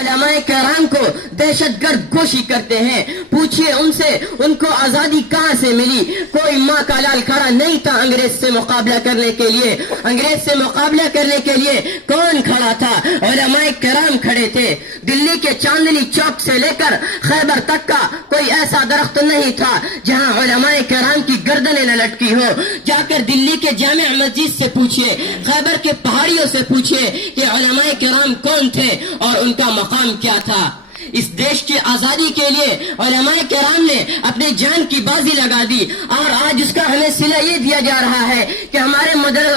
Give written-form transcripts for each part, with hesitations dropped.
علماء کرام کو دہشت گرد گوشی کرتے ہیں. پوچھئے ان سے ان کو آزادی کہاں سے ملی؟ کوئی ماں کا لال کھڑا نہیں تھا انگریز سے مقابلہ کرنے کے لیے. انگریز سے مقابلہ کرنے کے لیے کون کھڑا تھا؟ علماء کرام کھڑے تھے. دلی کے چاندنی چوک سے لے کر خیبر تک کا کوئی ایسا درخت نہیں تھا جہاں علماء کرام کی گردنیں نہ لٹکی ہو. جا کر دلی کے جامع مسجد سے پوچھئے, خیبر کے پہاڑیوں سے پوچھئے کہ علماء کرام کون تھے اور ان کا مقام کیا تھا. اس دیش کی آزادی کے لیے علماء کرام نے اپنے جان کی بازی لگا دی, اور آج اس کا ہمیں صلہ یہ دیا جا رہا ہے کہ ہمارے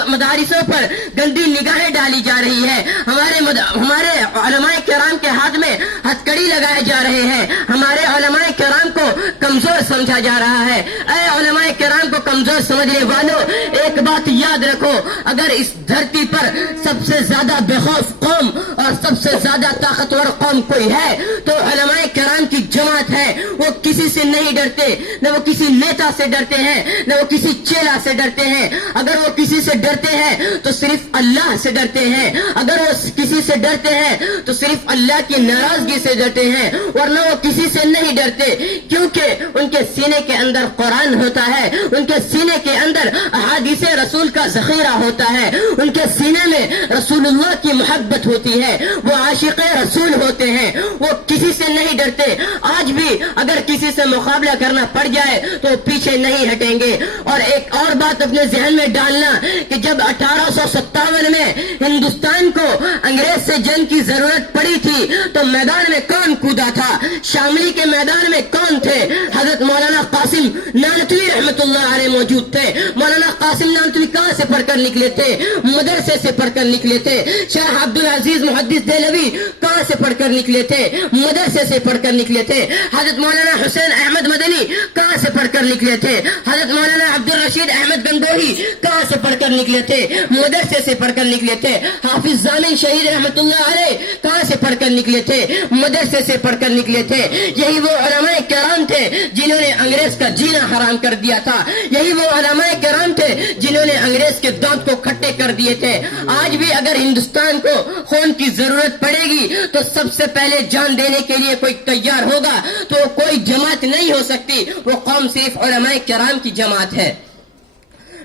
مدارسوں پر گندی نگاہیں ڈالی جا رہی ہے. ہمارے علماء کرام کے ہاتھ میں ہتھ کڑی لگائے جا رہے ہیں. ہمارے علماء کرام کو کمزور سمجھا جا رہا ہے. اے علماء کرام کو کمزور سمجھنے والوں, ایک بات یاد رکھو, اگر اس دھرتی پر سب سے زیادہ بے خوف قوم اور سب سے زیادہ طاقتور قوم کوئی ہے تو علماء کرام کی جماعت ہے. وہ کسی سے نہیں ڈرتے, نہ وہ کسی نیتا سے ڈرتے ہیں, نہ وہ کسی چیلا سے ڈرتے ہیں. اگر وہ کسی سے ڈرتے ہیں تو صرف اللہ سے ڈرتے ہیں. اگر وہ کسی سے ڈرتے ہیں تو صرف اللہ کی ناراضگی سے ڈرتے ہیں, ورنہ وہ کسی سے نہیں ڈرتے, کیونکہ ان کے سینے کے اندر قرآن ہوتا ہے, ان کے سینے کے اندر احادیث رسول کا ذخیرہ ہوتا ہے, ان کے سینے میں رسول اللہ کی محبت ہوتی ہے, وہ عاشق رسول ہوتے ہیں, وہ کسی سے نہیں ڈرتے. آج بھی اگر کسی سے مقابلہ کرنا پڑ جائے تو پیچھے نہیں ہٹیں گے. اور ایک اور بات اپنے ذہن میں ڈالنا کہ جب 1857 میں ہندوستان کو انگریز سے جنگ کی ضرورت پڑی تھی تو میدان میں کون کودا تھا؟ شاملی کے میدان میں کون تھے؟ حضرت مولانا قاسم نانوتوی رحمت اللہ علیہ موجود تھے. مولانا قاسم نانوتوی کہاں سے پڑھ کر نکلے تھے؟ مدرسے سے پڑھ کر نکلے تھے. شیخ عبدالعزیز محدث دہلوی کہاں سے پڑھ کر نکلے تھے؟ مدرسے سے پڑھ کر نکلے تھے. حضرت مولانا حسین احمد مدنی کہاں سے پڑھ کر نکلے تھے؟ حضرت مولانا عبدالرشید احمد گنگوہی کہاں سے پڑھ کر نکلے تھے؟ مدرسے سے پڑھ کر نکلے تھے. حافظ ضامن شہید رحمت اللہ علیہ کہاں سے پڑھ کر نکلے تھے؟ مدرسے سے پڑھ کر نکلے تھے. یہی وہ علماء کرام تھے جنہوں نے انگریز کا جینا حرام کر دیا تھا. یہی وہ علماء کرام تھے جنہوں نے انگریز کے دانت کو کھٹے کر دیے تھے. آج بھی اگر ہندوستان کو خون کی ضرورت پڑے گی تو سب سے پہلے جان دینے کے لیے کوئی تیار ہوگا تو کوئی جماعت نہیں ہو سکتی, وہ قوم صرف علماء کرام کی جماعت ہے.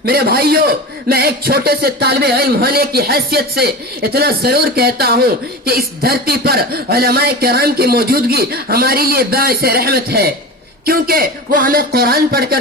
میرے بھائیوں, میں ایک چھوٹے سے طالب علم ہونے کی حیثیت سے اتنا ضرور کہتا ہوں کہ اس دھرتی پر علماء کرام کی موجودگی ہمارے لیے باعث رحمت ہے, کیونکہ وہ ہمیں قرآن پڑھ کر